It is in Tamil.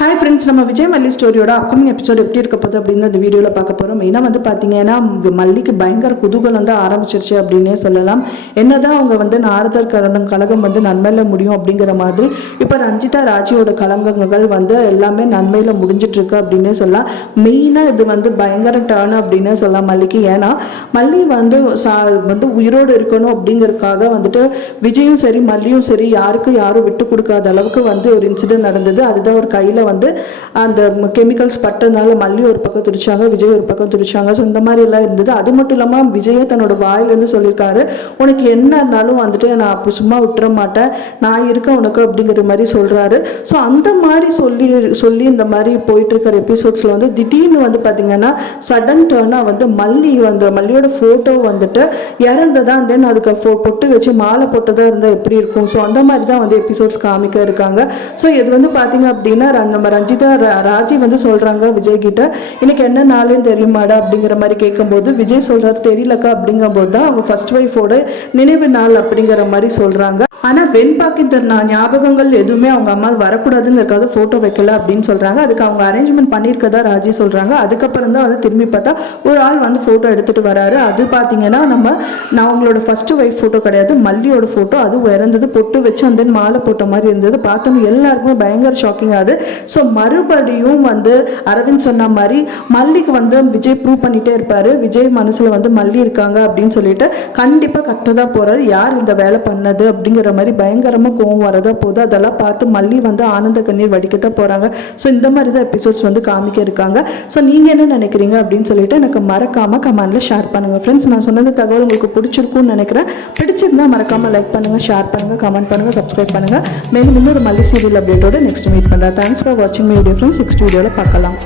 ஹாய் ஃப்ரெண்ட்ஸ், நம்ம விஜய் மல்லி ஸ்டோரியோட அப்கமிங் எபிசோட் எப்படி இருக்க போகுது அப்படின்னு அந்த வீடியோவில் பார்க்க போகிறோம். மெயினாக வந்து பார்த்தீங்கன்னா மல்லிக்கு பயங்கர குதூகலம் தான் ஆரம்பிச்சிருச்சு அப்படின்னே சொல்லலாம். என்னதான் அவங்க வந்து நாரதர் கழகம் வந்து நன்மையில் முடியும் அப்படிங்கிற மாதிரி இப்போ ரஞ்சிதா ராஜியோட கலங்கங்கள் வந்து எல்லாமே நன்மையில் முடிஞ்சிட்ருக்கு அப்படின்னே சொல்லலாம். மெயினாக இது வந்து பயங்கர டேர்ன் அப்படின்னே சொல்லலாம் மல்லிக்கு. ஏன்னா மல்லி வந்து உயிரோடு இருக்கணும் அப்படிங்கிறதுக்காக வந்துட்டு விஜயும் சரி மல்லியும் சரி யாருக்கும் யாரும் விட்டு கொடுக்காத அளவுக்கு வந்து ஒரு இன்சிடென்ட் நடந்தது. அதுதான் ஒரு கையில் வந்து அந்த கெமிக்கல்ஸ் பட்டதுனால மல்லி ஒரு பக்கம் துடிச்சாங்க, விஜய் ஒரு பக்கம் துடிச்சாங்க. ஸோ இந்த மாதிரி எல்லாம் இருந்தது. அது மட்டும் இல்லாமல் விஜயை தன்னோட வாயிலேருந்து சொல்லியிருக்காரு, உனக்கு என்ன இருந்தாலும் வந்துட்டு நான் அப்போ சும்மா விட்டுற மாட்டேன், நான் இருக்கேன் உனக்கு அப்படிங்கிற மாதிரி சொல்கிறாரு. ஸோ அந்த மாதிரி சொல்லி இந்த மாதிரி போயிட்டு இருக்கிற எபிசோட்ஸில் வந்து திடீர்னு வந்து பார்த்தீங்கன்னா சடன் டர்னாக வந்து மல்லியோட ஃபோட்டோ வந்துட்டு இறந்ததா, தென் அதுக்கு பொட்டு வச்சு மாலை போட்டதாக இருந்தால் எப்படி இருக்கும். ஸோ அந்த மாதிரி தான் வந்து எபிசோட்ஸ் காமிக்க இருக்காங்க. ஸோ இது வந்து பார்த்தீங்க அப்படின்னா நம்ம ரஞ்சிதா ராஜி வந்து சொல்றாங்க விஜய் கிட்ட, இன்னைக்கு என்ன நாளுன்னு தெரியுமாடா அப்படிங்கிற மாதிரி கேட்கும்போது விஜய் சொல்றாரு தெரியலக்கா அப்படிங்கும் போது தான் அவங்க ஃபர்ஸ்ட் ஒய்ஃபோட நினைவு நாள் அப்படிங்கிற மாதிரி சொல்றாங்க. ஆனால் வெண்பாக்கு இந்த ஞாபகங்கள் எதுவுமே அவங்க அம்மா வரக்கூடாதுங்கிறக்காக ஃபோட்டோ வைக்கல அப்படின்னு சொல்கிறாங்க. அதுக்கு அவங்க அரேஞ்ச்மெண்ட் பண்ணியிருக்கதா ராஜி சொல்கிறாங்க. அதுக்கப்புறம் தான் வந்து திரும்பி பார்த்தா ஒரு ஆள் வந்து ஃபோட்டோ எடுத்துகிட்டு வராரு. அது பார்த்தீங்கன்னா நான் அவங்களோட ஃபர்ஸ்ட் ஒய்ஃப் ஃபோட்டோ கிடையாது, மல்லியோட ஃபோட்டோ. அது இறந்தது பொட்டு வச்சு அந்த மாலை போட்ட மாதிரி இருந்தது. பார்த்தோம் எல்லாருக்குமே பயங்கர ஷாக்கிங் ஆகுது. ஸோ மறுபடியும் வந்து அரவிந்த் சொன்ன மாதிரி மல்லிக்கு வந்து விஜய் ப்ரூவ் பண்ணிகிட்டே இருப்பார். விஜய் மனசில் வந்து மல்லி இருக்காங்க அப்படின்னு சொல்லிட்டு கண்டிப்பாக கத்ததான் போகிறாரு, யார் இந்த வேலை பண்ணது அப்படிங்கிற மாதிரி பயங்கரமாக கோவம் வரதா போகுது. அதெல்லாம் பார்த்து மல்லி வந்து ஆனந்த கண்ணீர் வடிக்கத்தான் போகிறாங்க. ஸோ இந்த மாதிரி தான் எபிசோட்ஸ் வந்து காமிக்க இருக்காங்க. ஸோ நீங்கள் என்ன நினைக்கிறீங்க அப்படின்னு சொல்லிட்டு எனக்கு மறக்காமல் கமெண்ட்ல ஷேர் பண்ணுங்கள். ஃப்ரெண்ட்ஸ், நான் சொன்னது தகவல் உங்களுக்கு பிடிச்சிருக்கும்னு நினைக்கிறேன். பிடிச்சிருந்தா மறக்காமல் லைக் பண்ணுங்கள், ஷேர் பண்ணுங்கள், கமெண்ட் பண்ணுங்கள், சப்ஸ்கிரைப் பண்ணுங்கள். மேலும் இன்னொரு மல்லி சீரியல் அப்டேட்டோட நெக்ஸ்ட் மீட் பண்ணுறேன். தேங்க்ஸ் ஃபார் வாட்சிங் மை வீடியோ ஃப்ரெண்ட்ஸ். நெக்ஸ்ட் வீடியோவில் பார்க்கலாம்.